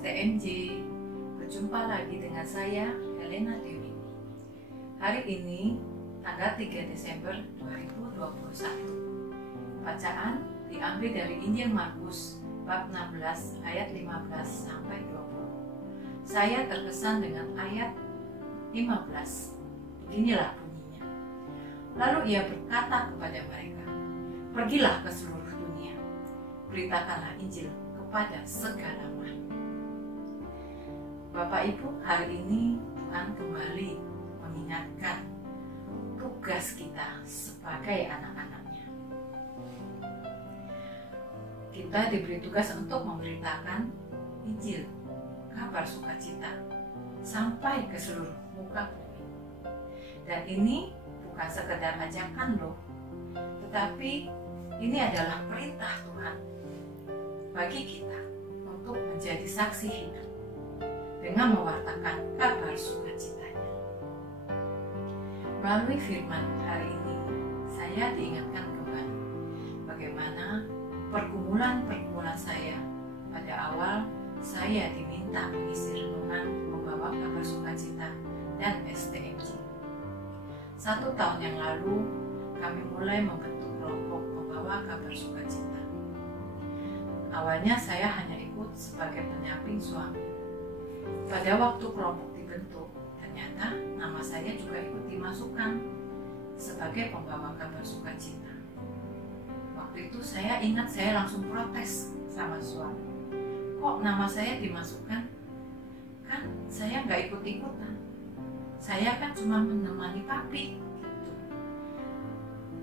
STMJ. Berjumpa lagi dengan saya, Helena Dewi. Hari ini, tanggal 3 Desember 2021. Bacaan diambil dari Injil Markus bab 16 ayat 15 sampai 20. Saya terkesan dengan ayat 15. Beginilah bunyinya. Lalu ia berkata kepada mereka, "Pergilah ke seluruh dunia, beritakanlah Injil kepada segala makhluk." Bapak Ibu, hari ini Tuhan kembali mengingatkan tugas kita sebagai anak-anaknya. Kita diberi tugas untuk memberitakan Injil, kabar sukacita, sampai ke seluruh muka bumi. Dan ini bukan sekedar ajakan loh, tetapi ini adalah perintah Tuhan bagi kita untuk menjadi saksi hidup dengan mewartakan kabar sukacitanya. Melalui firman hari ini, saya diingatkan kembali bagaimana pergumulan saya pada awal saya diminta mengisi renungan membawa kabar sukacita dan STMJ. 1 tahun yang lalu, kami mulai membentuk kelompok membawa kabar sukacita. Awalnya saya hanya ikut sebagai pendamping suami. Pada waktu kelompok dibentuk, ternyata nama saya juga ikut dimasukkan sebagai pembawa kabar sukacita. Waktu itu saya ingat saya langsung protes sama suami. Kok nama saya dimasukkan? Kan saya nggak ikut-ikutan. Saya kan cuma menemani papi gitu.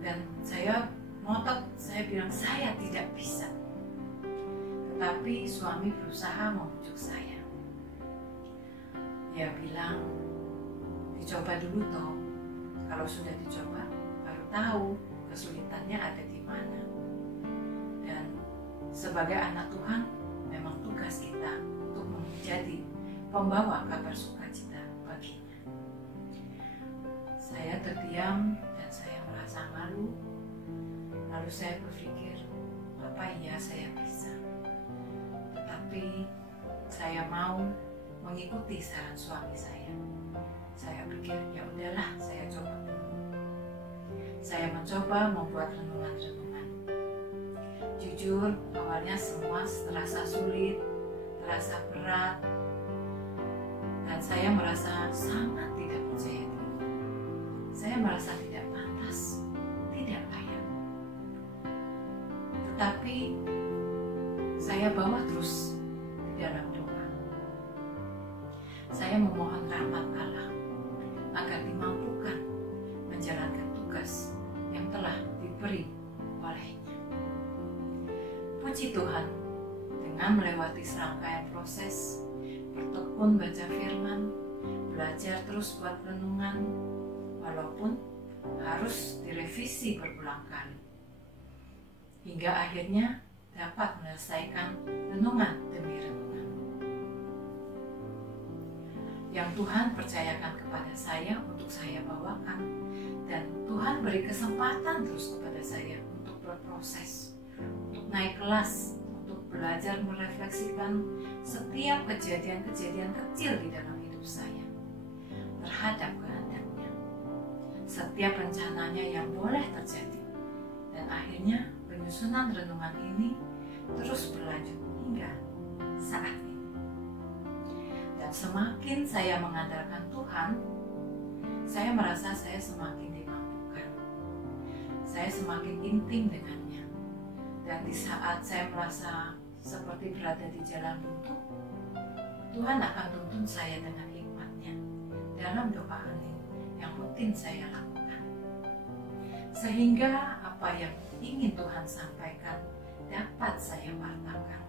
Dan saya ngotot, saya bilang saya tidak bisa. Tetapi suami berusaha membujuk saya. Dia bilang, dicoba dulu toh. Kalau sudah dicoba, baru tahu kesulitannya ada di mana. Dan sebagai anak Tuhan, memang tugas kita untuk menjadi pembawa kabar sukacita baginya. Saya terdiam dan saya merasa malu. Lalu saya berpikir, apa iya saya bisa? Tetapi saya mau mengikuti saran suami saya. Saya pikir, ya udahlah, saya coba dulu. Saya mencoba membuat renungan-renungan. Jujur, awalnya semua terasa sulit, terasa berat, dan saya merasa sangat tidak percaya diri. Saya merasa tidak pantas, tidak layak. Tetapi saya bawa terus di dalam doa. Saya memohon rahmat Allah agar dimampukan menjalankan tugas yang telah diberi olehnya. Puji Tuhan, dengan melewati serangkaian proses, bertekun baca firman, belajar terus buat renungan, walaupun harus direvisi berulang kali, hingga akhirnya dapat menyelesaikan renungan demi renungan yang Tuhan percayakan kepada saya untuk saya bawakan, dan Tuhan beri kesempatan terus kepada saya untuk berproses, untuk naik kelas, untuk belajar merefleksikan setiap kejadian-kejadian kecil di dalam hidup saya terhadap kehendaknya, setiap rencananya yang boleh terjadi, dan akhirnya penyusunan renungan ini terus berlanjut hingga saat ini. Dan semakin saya mengandalkan Tuhan, saya merasa saya semakin dimampukan. Saya semakin intim dengannya. Dan di saat saya merasa seperti berada di jalan buntu, Tuhan akan tuntun saya dengan hikmat-Nya dalam doa hening yang rutin saya lakukan. Sehingga apa yang ingin Tuhan sampaikan dapat saya wartakan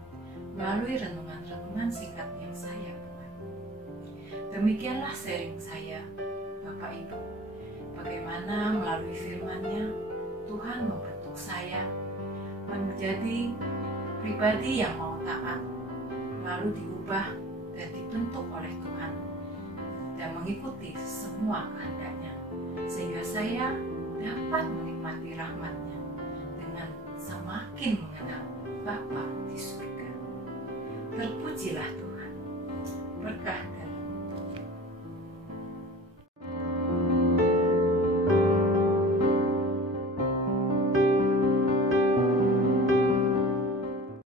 melalui renungan-renungan singkat yang saya buat. Demikianlah sharing saya, Bapak Ibu, bagaimana melalui firman-Nya Tuhan membentuk saya menjadi pribadi yang mau taat, lalu diubah dan dibentuk oleh Tuhan dan mengikuti semua kehendak-Nya, sehingga saya dapat menikmati rahmat-Nya dengan semakin mengenal